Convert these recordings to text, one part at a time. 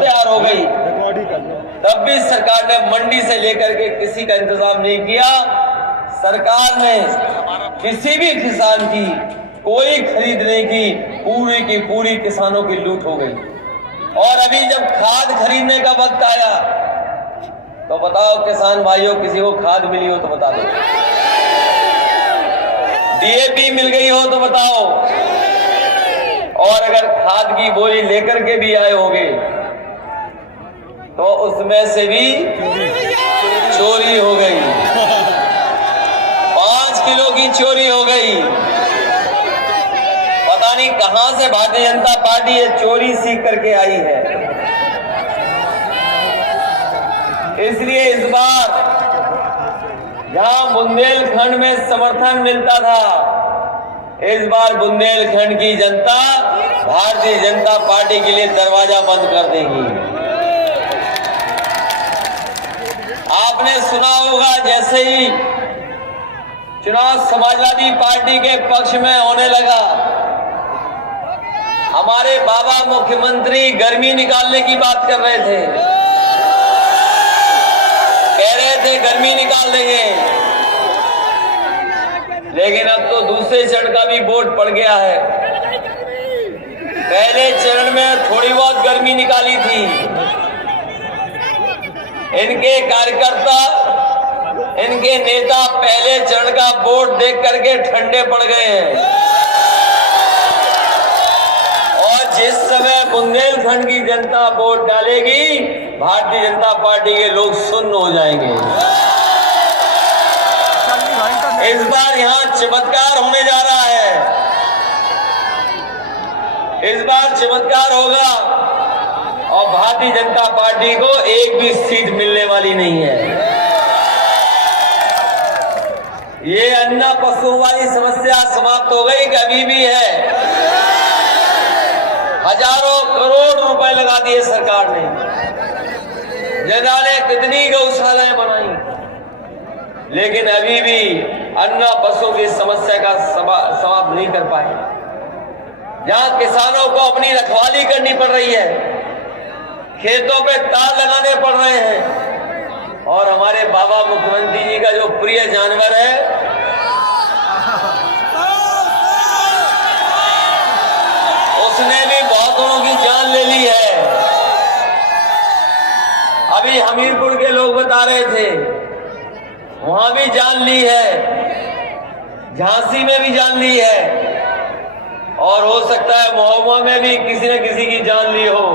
तैयार हो गई, तब भी सरकार ने मंडी से लेकर के किसी का इंतजाम नहीं किया। सरकार ने किसी भी किसान की कोई खरीद नहीं की, पूरी की पूरी किसानों की लूट हो गई। और अभी जब खाद खरीदने का वक्त आया तो बताओ किसान भाइयों, किसी को खाद मिली हो तो बता दो, डीएपी मिल गई हो तो बताओ। और अगर खाद की बोरी लेकर के भी आए होंगे तो उसमें से भी चोरी हो गई, 5 किलो की चोरी हो गई। पता नहीं कहां से भारतीय जनता पार्टी ये चोरी सीख करके आई है। इसलिए इस बार जहां बुंदेलखंड में समर्थन मिलता था, इस बार बुंदेलखंड की जनता भारतीय जनता पार्टी के लिए दरवाजा बंद कर देगी। आपने सुना होगा, जैसे ही चुनाव समाजवादी पार्टी के पक्ष में होने लगा, हमारे बाबा मुख्यमंत्री गर्मी निकालने की बात कर रहे थे, कह रहे थे गर्मी निकाल देंगे। लेकिन अब तो दूसरे चरण का भी वोट पड़ गया है। पहले चरण में थोड़ी बहुत गर्मी निकाली थी, इनके कार्यकर्ता, इनके नेता पहले चरण का वोट देख करके ठंडे पड़ गए हैं। और जिस समय बुंदेलखंड की जनता वोट डालेगी, भारतीय जनता पार्टी के लोग सुन्न हो जाएंगे। इस बार यहाँ चमत्कार होने जा रहा है, इस बार चमत्कार होगा और भारतीय जनता पार्टी को एक भी सीट मिलने वाली नहीं है। ये अन्ना पशुओं वाली समस्या समाप्त हो गई कि अभी भी है? हजारों करोड़ रुपए लगा दिए सरकार ने, ने कितनी गौशालाएं बनाई, लेकिन अभी भी अन्ना पशुओं की समस्या का समाप्त नहीं कर पाए। जहां किसानों को अपनी रखवाली करनी पड़ रही है, खेतों पे तार लगाने पड़ रहे हैं, और हमारे बाबा मुख्यमंत्री जी का जो प्रिय जानवर है, उसने भी बहुतों की जान ले ली है। अभी हमीरपुर के लोग बता रहे थे, वहां भी जान ली है, झांसी में भी जान ली है, और हो सकता है महोबा में भी किसी न किसी की जान ली हो।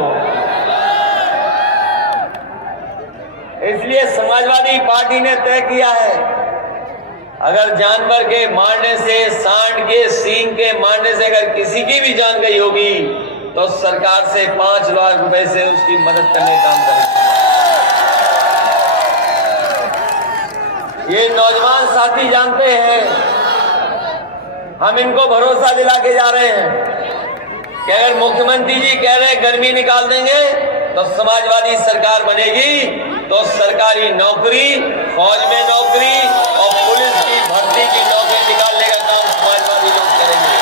इसलिए समाजवादी पार्टी ने तय किया है, अगर जानवर के मारने से, सांड के सींग के मारने से अगर किसी की भी जान गई होगी तो सरकार से 5 लाख रुपए से उसकी मदद करने का काम करेगी। ये नौजवान साथी जानते हैं, हम इनको भरोसा दिला के जा रहे हैं कि अगर मुख्यमंत्री जी कह रहे गर्मी निकाल देंगे तो समाजवादी सरकार बनेगी, तो सरकारी नौकरी, फौज में नौकरी और पुलिस की भर्ती की नौकरी निकालने का काम समाजवादी लोग करेंगे।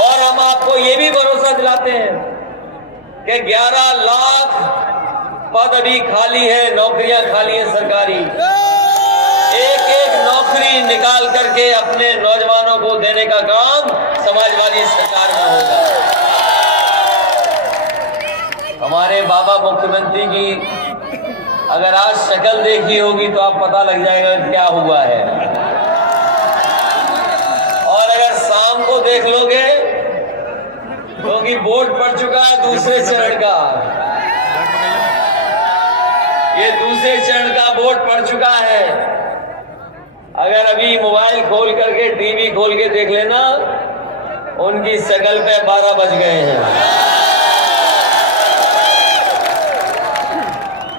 और हम आपको ये भी भरोसा दिलाते हैं कि 11 लाख पद अभी खाली है, नौकरियां खाली है सरकारी। एक एक नौकरी निकाल करके अपने नौजवानों को देने का काम समाजवादी सरकार में होगा। हमारे बाबा मुख्यमंत्री की अगर आज शक्ल देखी होगी तो आप पता लग जाएगा क्या हुआ है, और अगर शाम को देख लोगे क्योंकि वोट पड़ चुका है दूसरे चरण का, ये दूसरे चरण का वोट पड़ चुका है। अगर अभी मोबाइल खोल करके, टीवी खोल के देख लेना, उनकी शक्ल पे 12 बज गए हैं।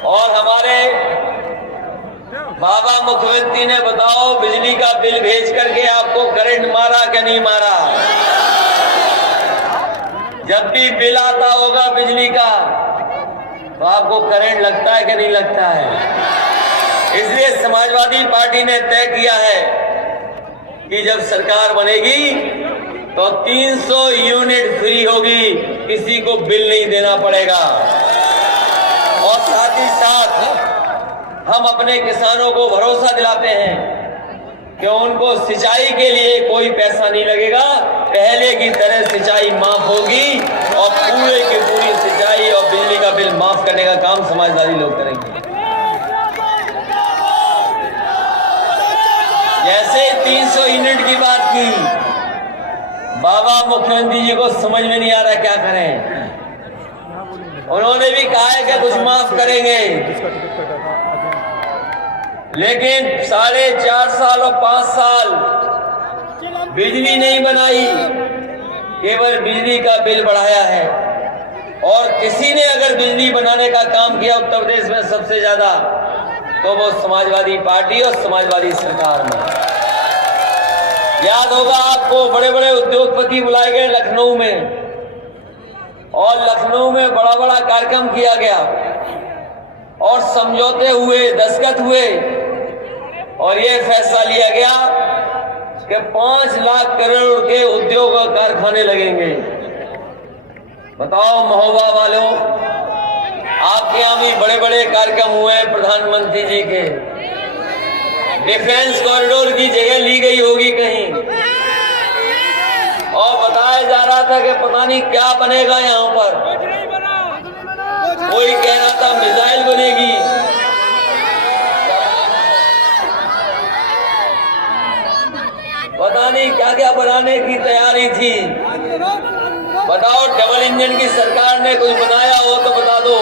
और हमारे बाबा मुख्यमंत्री ने बताओ बिजली का बिल भेज करके आपको करंट मारा कि नहीं मारा? जब भी बिल आता होगा बिजली का तो आपको करंट लगता है कि नहीं लगता है? इसलिए समाजवादी पार्टी ने तय किया है कि जब सरकार बनेगी तो 300 यूनिट फ्री होगी, किसी को बिल नहीं देना पड़ेगा। और साथ ही साथ हम अपने किसानों को भरोसा दिलाते हैं कि उनको सिंचाई के लिए कोई पैसा नहीं लगेगा, पहले की तरह सिंचाई माफ होगी और पूरे की पूरी सिंचाई और बिजली का बिल माफ करने का काम समाजवादी लोग करेंगे। जैसे 300 यूनिट की बात की, बाबा मुख्यमंत्री जी को समझ में नहीं आ रहा क्या करें। उन्होंने भी कहा है कि कुछ माफ करेंगे, लेकिन 4.5 साल और 5 साल बिजली नहीं बनाई, केवल बिजली का बिल बढ़ाया है। और किसी ने अगर बिजली बनाने का काम किया उत्तर प्रदेश में सबसे ज्यादा, तो वो समाजवादी पार्टी और समाजवादी सरकार में। याद होगा आपको, बड़े बड़े उद्योगपति बुलाए गए लखनऊ में, और लखनऊ में बड़ा बड़ा कार्यक्रम किया गया और समझौते हुए, दस्तखत हुए, और ये फैसला लिया गया कि 5 लाख करोड़ के उद्योग और कारखाने लगेंगे। बताओ महोबा वालों, आपके यहाँ भी बड़े बड़े कार्यक्रम हुए प्रधानमंत्री जी के, डिफेंस कॉरिडोर की जगह ली गई होगी कहीं, और बताया जा रहा था कि पता नहीं क्या बनेगा यहाँ पर। कोई कह रहा था मिसाइल बनेगी, पता नहीं क्या क्या बनाने की तैयारी थी। बताओ, डबल इंजन की सरकार ने कुछ बनाया हो तो बता दो।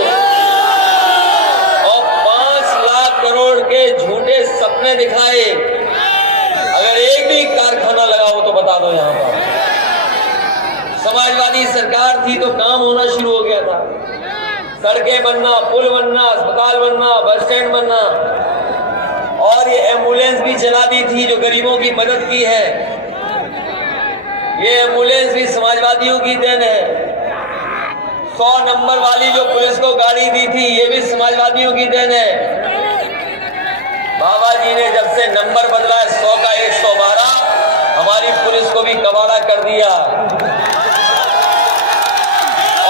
और 5 लाख करोड़ के झूठे सपने दिखाए, अगर एक भी कारखाना लगा हो तो बता दो। यहाँ पर समाजवादी सरकार थी तो काम होना शुरू हो गया था, सड़कें बनना, पुल बनना, अस्पताल बनना, बस स्टैंड बनना, और ये एम्बुलेंस भी चला दी थी जो गरीबों की मदद की है। ये एम्बुलेंस भी समाजवादियों की देन है। 100 नंबर वाली जो पुलिस को गाड़ी दी थी, ये भी समाजवादियों की देन है। बाबा जी ने जब से नंबर बदला है 100 का 112, हमारी पुलिस को भी कबाड़ा कर दिया।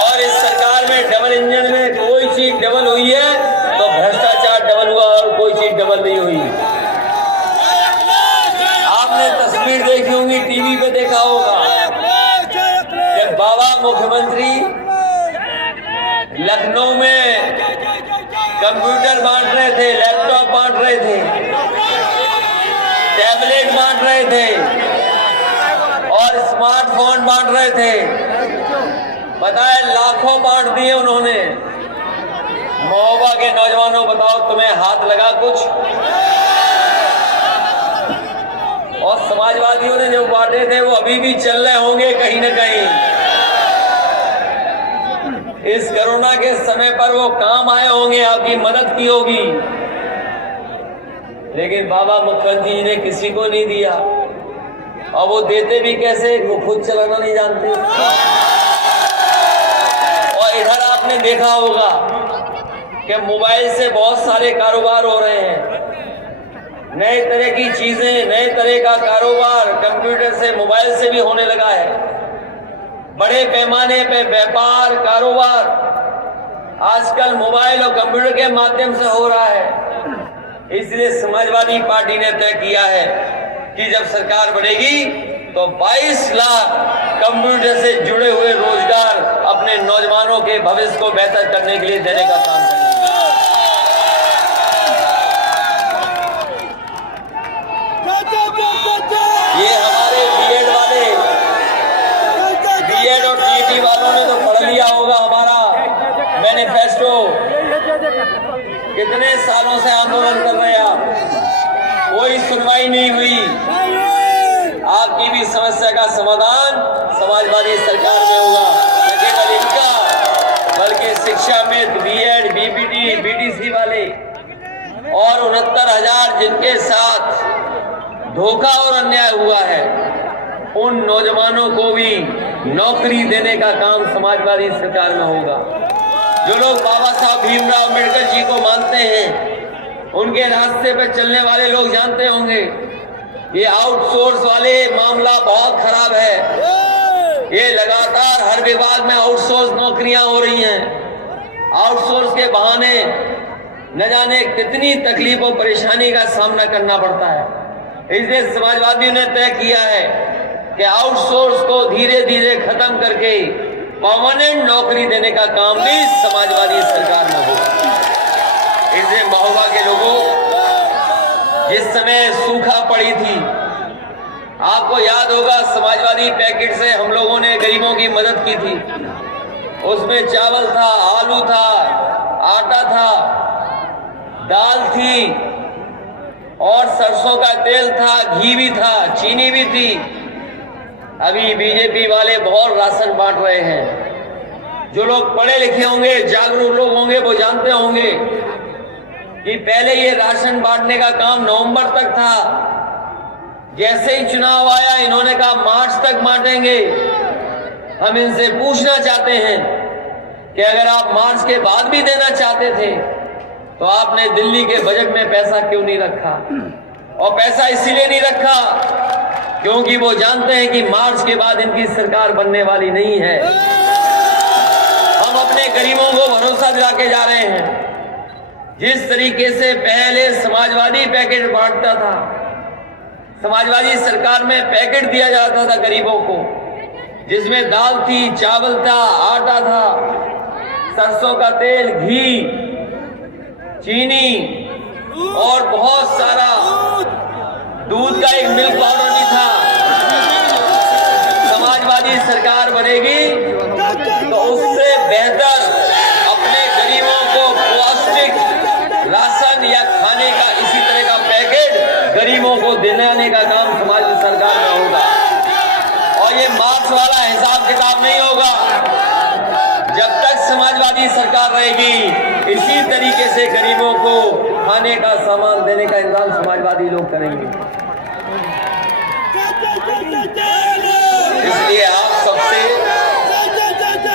और इस सरकार में डबल इंजन में कोई चीज डबल हुई है तो भ्रष्टाचार डबल हुआ, और कोई चीज डबल नहीं हुई। आपने तस्वीर देखी होगी, टीवी पे देखा होगा, जब बाबा मुख्यमंत्री लखनऊ में कंप्यूटर बांट रहे थे, लैपटॉप बांट रहे थे, टैबलेट बांट रहे थे और स्मार्टफोन बांट रहे थे। बताए लाखों बांट दिए उन्होंने। महोबा के नौजवानों, बताओ तुम्हें हाथ लगा कुछ? और समाजवादियों ने जो बांटे थे वो अभी भी चल रहे होंगे कहीं न कहीं। इस कोरोना के समय पर वो काम आए होंगे, आपकी मदद की होगी, लेकिन बाबा मुख्यमंत्री जी ने किसी को नहीं दिया। और वो देते भी कैसे, वो खुद चलाना नहीं जानते। और इधर आपने देखा होगा कि मोबाइल से बहुत सारे कारोबार हो रहे हैं, नए तरह की चीजें, नए तरह का कारोबार कंप्यूटर से, मोबाइल से भी होने लगा है। बड़े पैमाने पे व्यापार, कारोबार आजकल मोबाइल और कंप्यूटर के माध्यम से हो रहा है। इसलिए समाजवादी पार्टी ने तय किया है कि जब सरकार बढ़ेगी तो 22 लाख कंप्यूटर से जुड़े हुए रोजगार अपने नौजवानों के भविष्य को बेहतर करने के लिए देने का काम करेंगे। ये हमारे बीएड वाले, बीएड और टीईटी वालों ने तो पढ़ लिया होगा हमारा मैनिफेस्टो। कितने सालों से आंदोलन कर रहे हैं आप, कोई सुनवाई नहीं हुई। आपकी भी समस्या का समाधान समाजवादी सरकार में होगा। न केवल इनका, बल्कि शिक्षा में बीएड, बीपीटी, बीटीसी वाले और 69,000 जिनके साथ धोखा और अन्याय हुआ है, उन नौजवानों को भी नौकरी देने का काम समाजवादी सरकार में होगा। जो लोग बाबा साहब भीमराव अम्बेडकर जी को मानते हैं, उनके रास्ते पर चलने वाले लोग जानते होंगे ये आउटसोर्स वाले मामला बहुत खराब है। ये लगातार हर विभाग में आउटसोर्स नौकरियां हो रही हैं। आउटसोर्स के बहाने न जाने कितनी तकलीफ और परेशानी का सामना करना पड़ता है। इसलिए समाजवादियों ने तय किया है कि आउटसोर्स को धीरे धीरे खत्म करके परमानेंट नौकरी देने का काम भी समाजवादी सरकार में होगा। इसलिए महोबा के लोगों, जिस समय सूखा पड़ी थी, आपको याद होगा समाजवादी पैकेट से हम लोगों ने गरीबों की मदद की थी। उसमें चावल था, आलू था, आटा था, दाल थी और सरसों का तेल था, घी भी था, चीनी भी थी। अभी बीजेपी वाले बहुत राशन बांट रहे हैं। जो लोग पढ़े लिखे होंगे, जागरूक लोग होंगे, वो जानते होंगे कि पहले ये राशन बांटने का काम नवंबर तक था। जैसे ही चुनाव आया, इन्होंने कहा मार्च तक बांटेंगे। हम इनसे पूछना चाहते हैं कि अगर आप मार्च के बाद भी देना चाहते थे तो आपने दिल्ली के बजट में पैसा क्यों नहीं रखा? और पैसा इसीलिए नहीं रखा क्योंकि वो जानते हैं कि मार्च के बाद इनकी सरकार बनने वाली नहीं है। हम अपने गरीबों को भरोसा दिला के जा रहे हैं। जिस तरीके से पहले समाजवादी पैकेट बांटता था, समाजवादी सरकार में पैकेट दिया जाता था गरीबों को, जिसमें दाल थी, चावल था, आटा था, सरसों का तेल, घी, चीनी और बहुत सारा दूध का एक मिल्क पाउडर भी था। समाजवादी सरकार बनेगी तो उससे बेहतर अपने गरीबों को पौष्टिक राशन या खाने का इसी तरह का पैकेट गरीबों को दिलाने का काम समाजवादी सरकार में होगा। और ये मार्च वाला हिसाब किताब नहीं होगा। जब तक समाजवादी सरकार रहेगी, इसी तरीके से गरीबों को खाने का सामान देने का इंतजाम समाजवादी लोग करेंगे। इसलिए आप सबसे,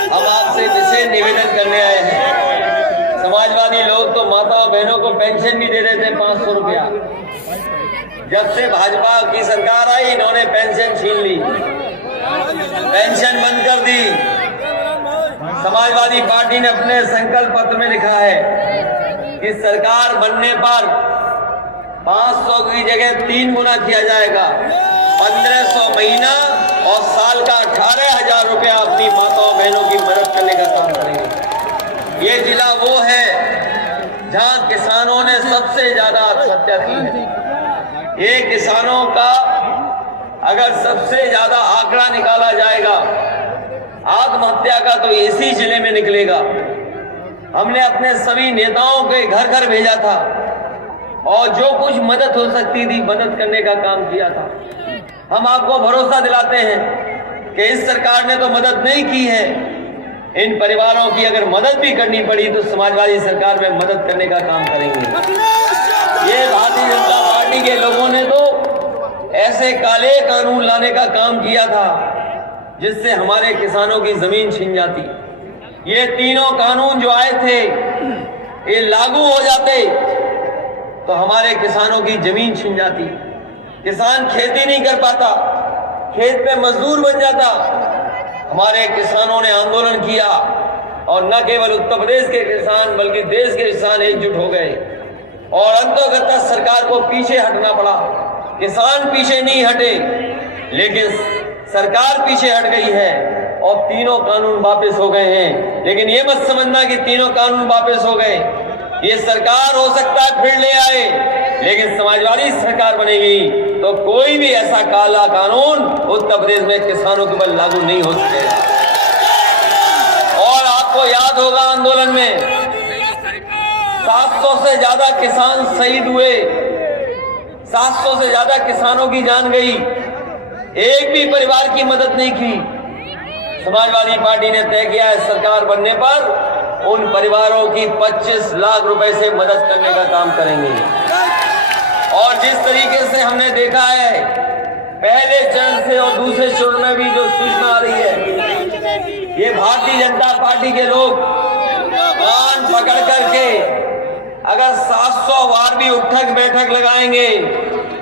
हम आपसे विशेष निवेदन करने आए हैं। समाजवादी लोग तो माताओं बहनों को पेंशन भी दे रहे थे 500 रुपया। जब से भाजपा की सरकार आई, इन्होंने पेंशन छीन ली, पेंशन बंद कर दी। समाजवादी पार्टी ने अपने संकल्प पत्र में लिखा है कि सरकार बनने पर 500 की जगह 3 गुना किया जाएगा। 1500 महीना और साल का 18,000 रुपया अपनी माताओं बहनों की मदद करने का काम करेंगे। ये जिला वो है जहां किसानों ने सबसे ज्यादा आत्महत्या की है। ये किसानों का अगर सबसे ज्यादा आंकड़ा निकाला जाएगा आत्महत्या का तो इसी जिले में निकलेगा। हमने अपने सभी नेताओं के घर घर भेजा था और जो कुछ मदद हो सकती थी मदद करने का काम किया था। हम आपको भरोसा दिलाते हैं कि इस सरकार ने तो मदद नहीं की है। इन परिवारों की अगर मदद भी करनी पड़ी तो समाजवादी सरकार में मदद करने का काम करेंगे। ये भारतीय जनता पार्टी के लोगों ने तो ऐसे काले कानून लाने का काम किया था जिससे हमारे किसानों की जमीन छीन जाती। ये तीनों कानून जो आए थे, ये लागू हो जाते तो हमारे किसानों की जमीन छीन जाती। किसान खेती नहीं कर पाता, खेत पे मजदूर बन जाता। हमारे किसानों ने आंदोलन किया और न केवल उत्तर प्रदेश के किसान बल्कि देश के किसान एकजुट हो गए और अंततः सरकार को पीछे हटना पड़ा। किसान पीछे नहीं हटे लेकिन सरकार पीछे हट गई है और तीनों कानून वापस हो गए हैं। लेकिन ये मत समझना कि तीनों कानून वापस हो गए। ये सरकार हो सकता है फिर ले आए, लेकिन समाजवादी सरकार बनेगी तो कोई भी ऐसा काला कानून उत्तर प्रदेश में किसानों के ऊपर लागू नहीं हो सकेगा। और आपको याद होगा आंदोलन में 700 से ज्यादा किसान शहीद हुए, 700 से ज्यादा किसानों की जान गई। एक भी परिवार की मदद नहीं की। समाजवादी पार्टी ने तय किया है सरकार बनने पर उन परिवारों की 25 लाख रुपए से मदद करने का काम करेंगे। और जिस तरीके से हमने देखा है पहले चरण से और दूसरे चरण में भी जो सूचना आ रही है, ये भारतीय जनता पार्टी के लोग कान पकड़ करके अगर 700 बार भी उठक बैठक लगाएंगे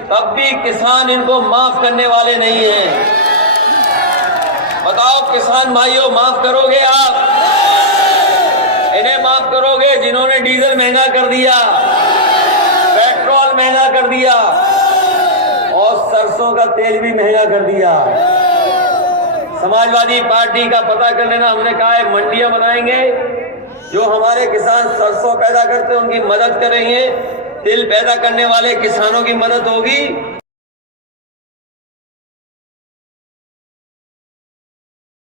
तब भी किसान इनको माफ करने वाले नहीं हैं। बताओ किसान भाइयों, माफ करोगे आप? इन्हें माफ करोगे जिन्होंने डीजल महंगा कर दिया, पेट्रोल महंगा कर दिया और सरसों का तेल भी महंगा कर दिया। समाजवादी पार्टी का पता कर लेना, हमने कहा है मंडियां बनाएंगे, जो हमारे किसान सरसों पैदा करते हैं उनकी मदद करेंगे, तिल पैदा करने वाले किसानों की मदद होगी।